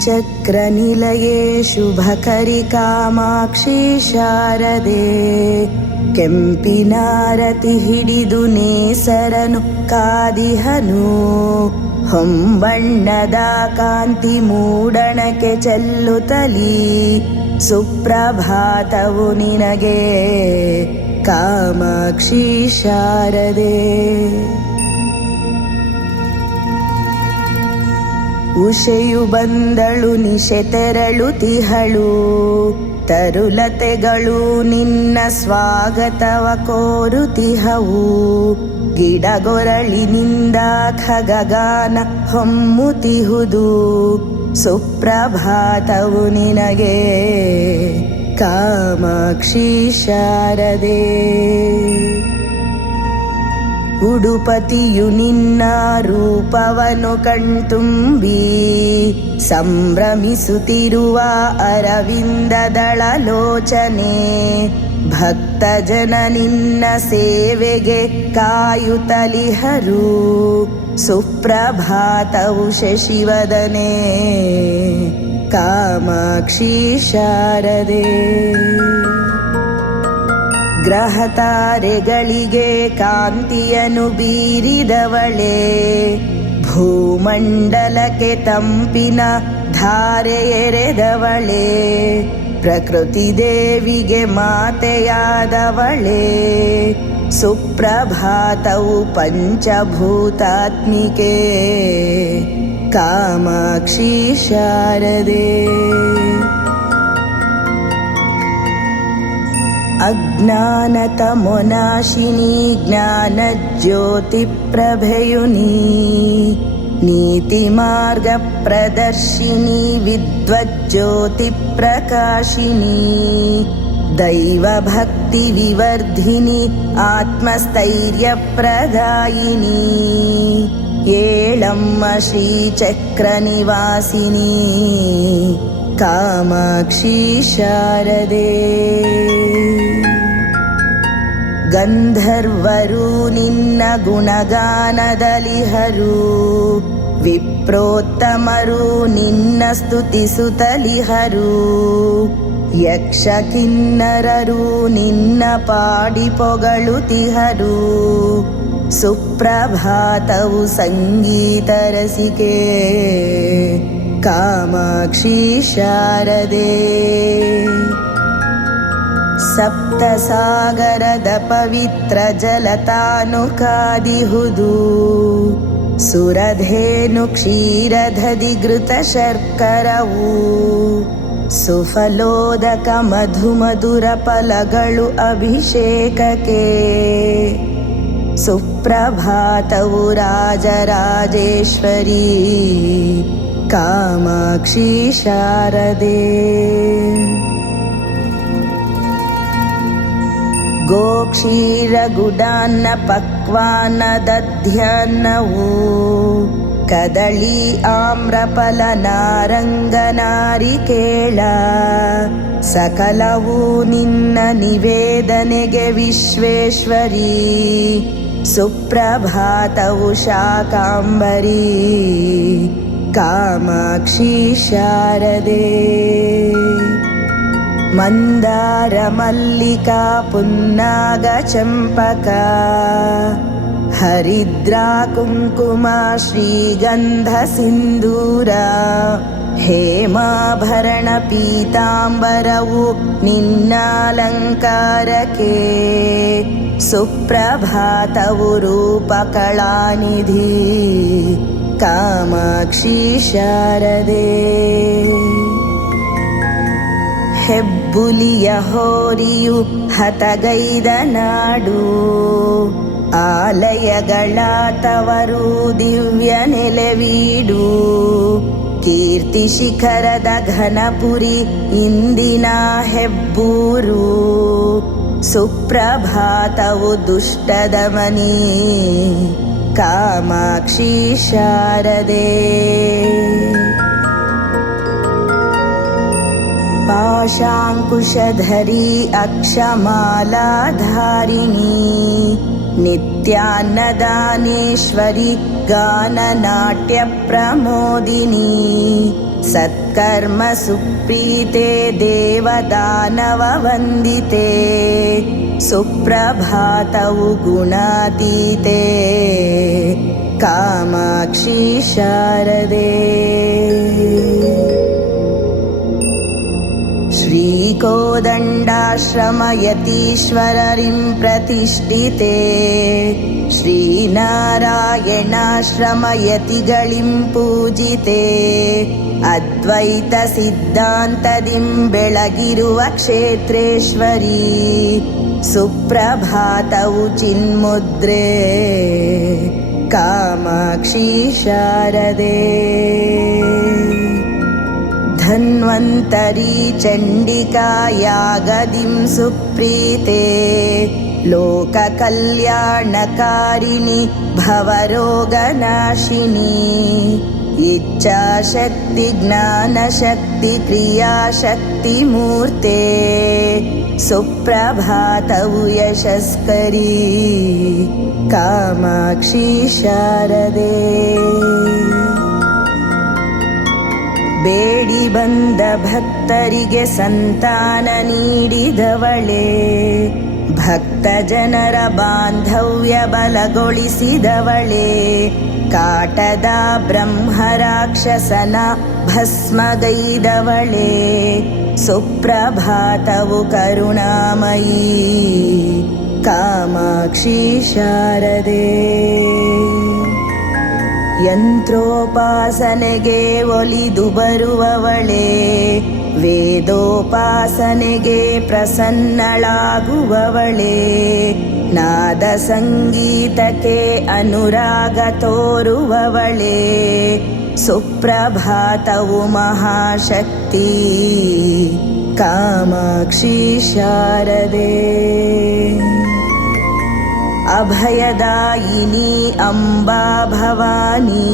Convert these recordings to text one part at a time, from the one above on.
श्रीचक्रनिलये शुभकरि कामाक्षी शारदे ಕೆಂಪಿನಾರತಿ ಹಿಡಿದು ನೇಸರನು ಕಾದಿಹನು ಹೊಂಬಣ್ಣದ ಕಾಂತಿ ಮೂಡಣಕ್ಕೆ ಚೆಲ್ಲುತ್ತಲಿ ಸುಪ್ರಭಾತವು ನಿನಗೆ ಕಾಮಾಕ್ಷಿ ಶಾರದೆ ಉಷೆಯು ಬಂದಳು, ನಿಶೆ ತೆರಳುತಿಹಳು ತರುಲತೆಗಳು ನಿನ್ನ ಸ್ವಾಗತವ ಕೋರುತಿಹವು. ಗಿಡಗೊರಳಿನಿಂದ ಖಗಗಾನ ಹೊಮ್ಮುತಿಹುದು. ಸುಪ್ರಭಾತವು ನಿನಗೆ ಕಾಮಾಕ್ಷಿ ಶಾರದೆ. ಉಡುಪತಿಯು ನಿನ್ನ ರೂಪವನು ಕಣ್ತುಂಬಿ. ಸಂಭ್ರಮಿಸುತ್ತಿರುವ ಅರವಿಂದದಳ ಲೋಚನೆ. ಭಕ್ತ ಜನ ನಿನ್ನ ಸೇವೆಗೆ ಕಾಯುತ್ತಲಿಹರು. ಸುಪ್ರಭಾತವು ಶಶಿವದನೆ. ಕಾಮಾಕ್ಷಿ ಶಾರದೆ. ಗ್ರಹತಾರೆಗಳಿಗೆ ಕಾಂತಿಯನು ಬೀರಿದವಳೇ. ಭೂಮಂಡಲಕ್ಕೆ ತಂಪಿನ ಧಾರೆ ಎರೆದವಳೇ. ಪ್ರಕೃತಿ ದೇವಿಗೆ ಮಾತೆಯಾದವಳೇ. ಸುಪ್ರಭಾತವು ಪಂಚಭೂತಾತ್ಮಿಕೆ. ಕಾಮಾಕ್ಷಿ ಶಾರದೆ. అజ్ఞానతమునాశిని జ్ఞానజ్యోతిప్రభయుని నీతి మార్గ ప్రదర్శిని విద్వజ్యోతి ప్రకాశిని దైవభక్తి వివర్ధిని ఆత్మస్థైర్య ప్రదాయిని ఏళమ్మ శ్రీచక్ర నివాసిని కామాక్షి శారదే. ಗಂಧರ್ವರು ನಿನ್ನ ಗುಣಗಾನದಲಿಹರು. ವಿಪ್ರೋತ್ತಮರು ನಿನ್ನ ಸ್ತುತಿಸುತ್ತಲಿಹರು. ಯಕ್ಷ ಕಿನ್ನರರು ನಿನ್ನ ಪಾಡಿ ಪೊಗಳುತಿಹರು ಸುಪ್ರಭಾತವು ಸಂಗೀತ ರಸಿಕೆ. ಕಾಮಾಕ್ಷಿ ಶಾರದೆ. सप्तसागरदपवित्रजलतानुकादिहुदु। पवित्र सुरधेनु क्षीर धि घृत सुफलोदक मधु मधुर पलु सुप्रभातौ राजराजेश्वरी। कामाक्षी शारदे। ಆಮ್ರಫಲ ನಾರಂಗ ನಾರಿಕೇಳ ಸಕಲವು ನಿನ್ನ ನಿವೇದನೆಗೆ ವಿಶ್ವೇಶ್ವರಿ ಸುಪ್ರಭಾತವು ಶಾಕಾಂಬರಿ ಕಾಮಾಕ್ಷಿ ಶಾರದೆ मन्दारमल्लिका पुन्नागचम्पका हरिद्रा कुङ्कुमा श्रीगन्धसिन्दूरा हेमाभरण पीताम्बरवु निन्नालङ्कारके सुप्रभातवु रूपकलानिधि कामाक्षी शारदे हेब् ಹೆಬ್ಬುಲಿಯ ಹೋರಿಯು ಹತಗೈದ ನಾಡು. ಆಲಯಗಳ ತವರು ದಿವ್ಯ ನೆಲೆವೀಡು ಕೀರ್ತಿ ಶಿಖರದ ಘನಪುರಿ ಇಂದಿನ ಹೆಬ್ಬೂರು. ಸುಪ್ರಭಾತವು ದುಷ್ಟದಮನಿ ಕಾಮಾಕ್ಷಿ ಶಾರದೆ. पाशाङ्कुशधरी अक्षमालाधारिणी नित्यान्नदानेश्वरि गाननाट्यप्रमोदिनी सत्कर्म सुप्रीते देवदानववन्दिते सुप्रभातौ गुणातीते कामाक्षी शारदे कोदण्डाश्रमयतीश्वरीं प्रतिष्ठिते। श्रीनारायणाश्रमयतिगलिं पूजिते। अद्वैतसिद्धान्तदिं बेळगिरुव क्षेत्रेश्वरी। सुप्रभातौ चिन्मुद्रे। कामाक्षी शारदे। धन्वन्तरी चण्डिकायागदिं सुप्रीते लोककल्याणकारिणि भवरोगनाशिनी इच्छाशक्ति ज्ञानशक्ति क्रियाशक्तिमूर्ते सुप्रभातौ यशस्करी कामाक्षी शारदे ಬೇಡಿ ಬಂದ ಭಕ್ತರಿಗೆ ಸಂತಾನ ನೀಡಿದವಳೆ ಭಕ್ತ ಜನರ ಬಾಂಧವ್ಯ ಬಲಗೊಳಿಸಿದವಳೆ ಕಾಟದ ಬ್ರಹ್ಮರಾಕ್ಷಸನ ಭಸ್ಮಗೈದವಳೆ ಸುಪ್ರಭಾತವು ಕರುಣಾಮಯೀ ಕಾಮಾಕ್ಷಿ ಶಾರದೆ ಯಂತ್ರೋಪಾಸನೆಗೆ ಒಲಿದು ಬರುವವಳೆ ವೇದೋಪಾಸನೆಗೆ ಪ್ರಸನ್ನಳಾಗುವವಳೆ. ನಾದ ಸಂಗೀತಕ್ಕೆ ಅನುರಾಗ ತೋರುವವಳೆ ಸುಪ್ರಭಾತವು ಮಹಾಶಕ್ತಿ. ಕಾಮಾಕ್ಷಿ ಶಾರದೆ. अभयदायिनी अम्बा भवानी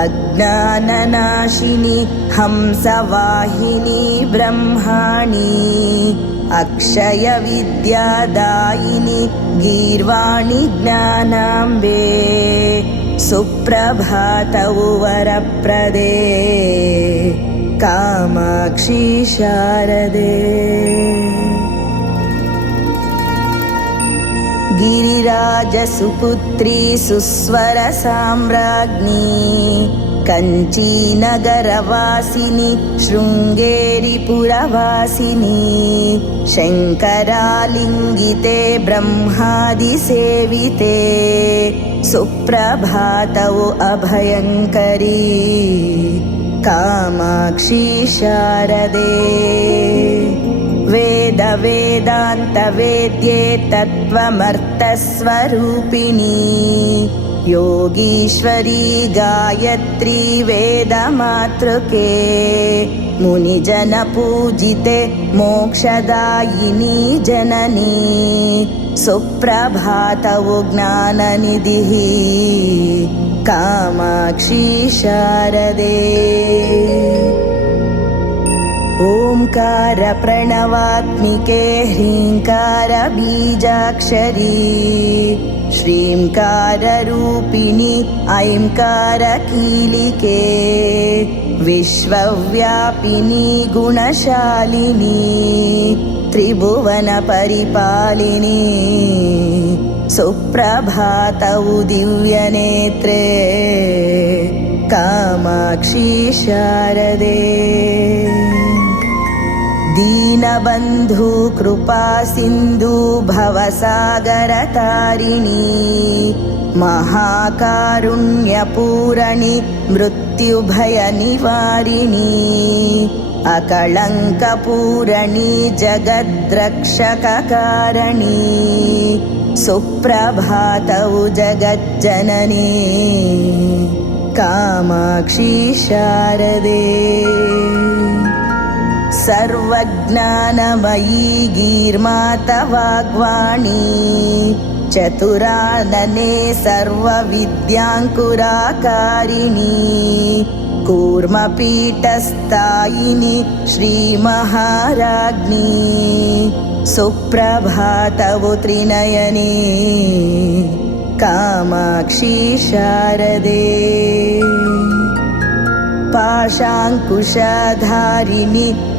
अज्ञाननाशिनी हंसवाहिनी ब्रह्माणि अक्षयविद्यादायिनि गीर्वाणि ज्ञानाम्बे सुप्रभातौ वरप्रदे कामाक्षी शारदे गिरिराजसुपुत्री सुस्वरसाम्राज्ञी कञ्चीनगरवासिनि शृङ्गेरिपुरवासिनी शङ्करालिङ्गिते ब्रह्मादिसेविते सुप्रभातौ अभयङ्करी कामाक्षी शारदे वेदवेदान्तवेद्ये तत्त्वमर्थस्वरूपिणी योगीश्वरी गायत्री वेदमातृके मुनिजनपूजिते मोक्षदायिनी जननी सुप्रभातौ ज्ञाननिधिः कामाक्षी शारदे ओङ्कारप्रणवात्मिके ह्रीङ्कारबीजाक्षरी श्रीङ्काररूपिणि ऐङ्कारकीलिके विश्वव्यापिनी गुणशालिनी त्रिभुवनपरिपालिनी सुप्रभातौ दिव्यनेत्रे कामाक्षी शारदे दीनबन्धु कृपा सिन्धु भवसागरतारिणी महाकारुण्यपूरणि मृत्युभयनिवारिणी अकळङ्कपूरणि जगद्रक्षककारणि सुप्रभातौ जगज्जननी कामाक्षी शारदे सर्वज्ञानमयी गीर्मातवाग्वाणी चतुरानने सर्वविद्याङ्कुराकारिणी कूर्मपीठस्थायिनि श्रीमहाराज्ञी सुप्रभातौ त्रिनयनी कामाक्षी शारदे। पाशाङ्कुशधारिणि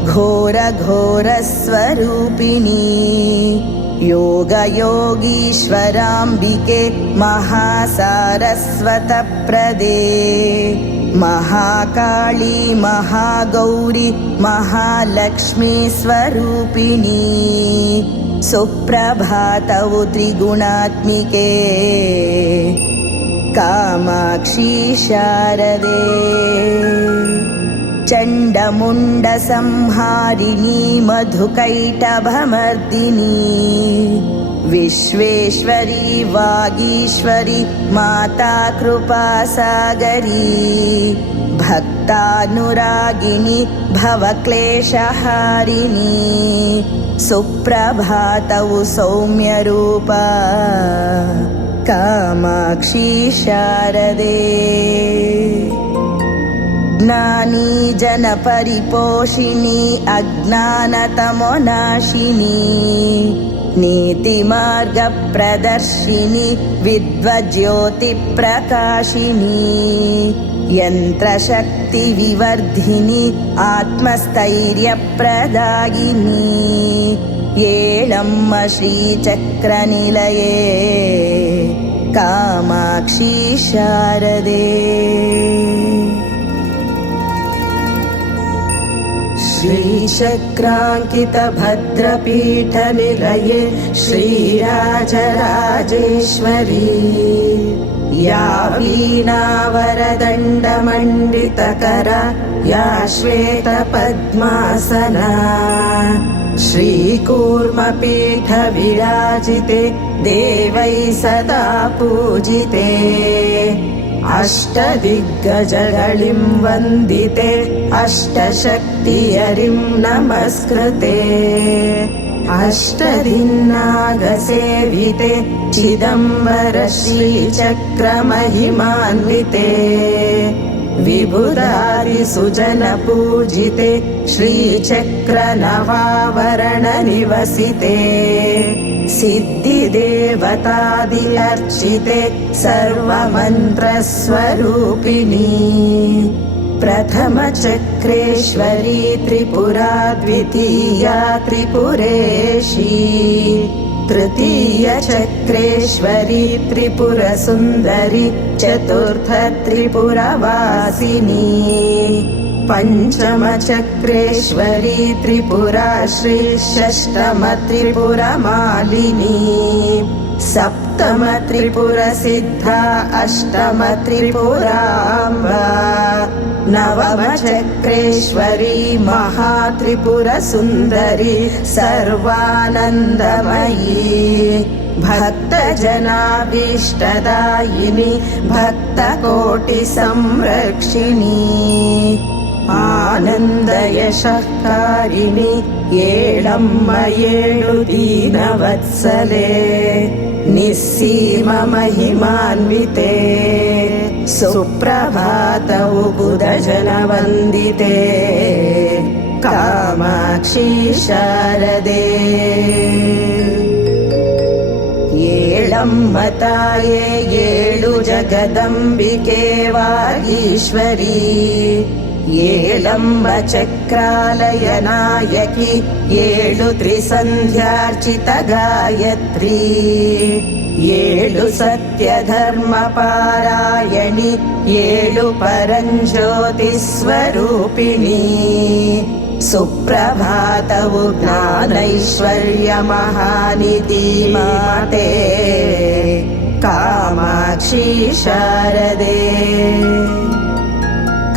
घोरघोरस्वरूपिणी। योगयोगीश्वराम्बिके महासारस्वतप्रदे। महाकाली महागौरि महालक्ष्मी स्वरूपिणी सुप्रभातौ त्रिगुणात्मिके। कामाक्षी शारदे चण्डमुण्डसंहारिणी मधुकैटभमर्दिनी विश्वेश्वरी वागीश्वरी माता कृपासागरी भक्तानुरागिणी भवक्लेशहारिणी सुप्रभातौ सौम्यरूपा कामाक्षी शारदे జ్ఞానీ జన పరిపోషిణి అజ్ఞానతమోనాశిని నీతి మార్గ ప్రదర్శిని విద్వజ్యోతి ప్రకాశిని యంత్రశక్తి వివర్ధిని ఆత్మస్థైర్య ప్రదాయిని. ఏళమ్మ శ్రీచక్ర నిలయే కామాక్షి శారదే. श्रीचक्राङ्कितभद्रपीठनिलये श्रीराजराजेश्वरी। या वीणावरदण्डमण्डितकर या श्वेतपद्मासना श्रीकूर्मपीठविराजिते देवै सदा पूजिते अष्टदिग्गजगलिं वन्दिते अष्टशक्तियरिं नमस्कृते अष्टदिन्नागसेविते चिदम्बर श्रीचक्रमहिमान्विते विबुधादिसुजनपूजिते श्रीचक्रनवावरणनिवसिते। सिद्धिदेवतादि अर्चिते सर्वमन्त्रस्वरूपिणी। प्रथमचक्रेश्वरी त्रिपुरा द्वितीया त्रिपुरेशी तृतीयचक्रेश्वरी त्रिपुरसुन्दरी चतुर्थ त्रिपुरवासिनी पञ्चमचक्रेश्वरी त्रिपुरा श्रीषष्टम त्रिपुरमालिनी सप्तम त्रिपुरसिद्धा अष्टम त्रिपुराम्बा नवमचक्रेश्वरी महात्रिपुरसुन्दरी सर्वानन्दमयी भक्तजनाभीष्टदायिनि भक्तकोटिसंरक्षिणी आनन्दयशकारिणि येळम्ब येळु दीनवत्सले निःसीममहिमान्विते सुप्रभातौ बुधजनवन्दिते कामाक्षी शारदे येळम्बताये येळु जगदम्बिके वा ईश्वरी ఏళంబచక్రాలయనాయకి ఏళు త్రిసంధ్యార్చిత గాయత్రీ ఏళు సత్యధర్మపారాయణి ఏళు పరంజ్యోతిస్వరూపిణి. సుప్రభాతవు జ్ఞానైశ్వర్యమహానిధి మాతే. కామాక్షి శారదే.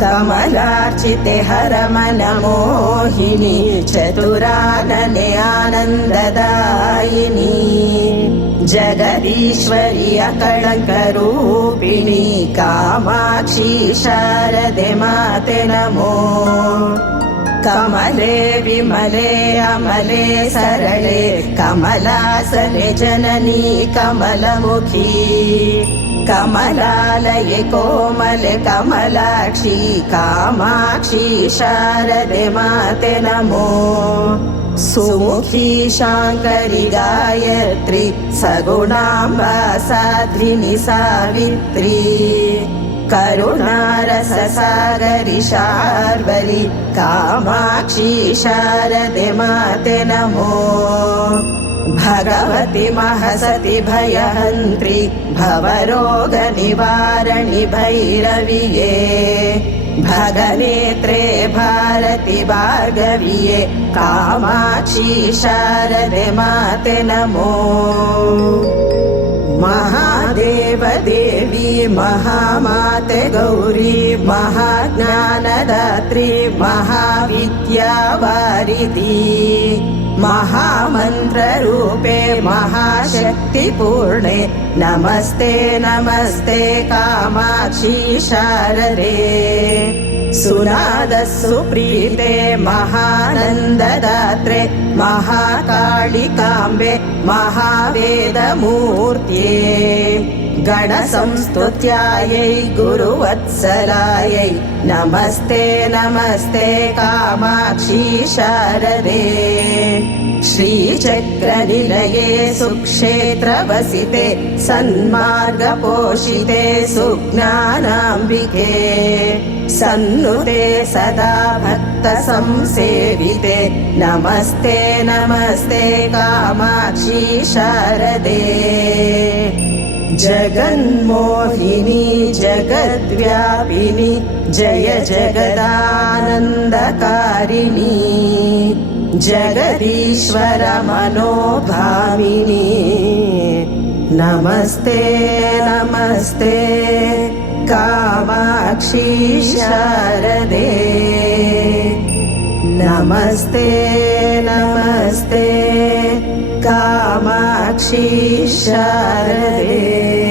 कमलार्चिते हरमनमोहिनी चतुरानने आनन्ददायिनी जगदीश्वरि अकळङ्करूपिणी कामाक्षी शारदे माते नमो। कमले विमले अमले सरले कमलासने जननी कमलमुखी कमलालये कोमले कमलाक्षी कामाक्षी शारदे माते नमो। सुमुखी शाङ्करि गायत्री सगुणाम्बा साध्विनि सावित्री। करुणारससागरि शार्वरि कामाक्षी शारदे माते नमो भगवति महसति भयहन्त्रि भवरोगनिवारणि भैरविये। भगनेत्रे भारति भार्गविये कामाक्षी शारदे माते नमो। महादेवदेवी महामाते गौरी महाज्ञानदात्री महाविद्यावारिधी महामन्त्ररूपे महाशक्तिपूर्णे नमस्ते नमस्ते कामाक्षी शारदे। सुनादः सुप्रीते महानन्ददात्रे महाकालिकाम्बे महावेदमूर्त्ये गणसंस्तुत्यायै गुरुवत्सलायै नमस्ते नमस्ते कामाक्षी शारदे श्रीचक्रनिलये सुक्षेत्रवसिते सन्मार्गपोषिते सुज्ञानाम्बिके सन्नुते सदा भक्तसंसेविते नमस्ते नमस्ते कामाक्षी शारदे जगन्मोहिनी जगद्व्यापिनि जय जगदानन्दकारिणी जगदीश्वर मनोभामिनी नमस्ते नमस्ते कामाक्षी शारदे। नमस्ते नमस्ते कामाक्षी शारदे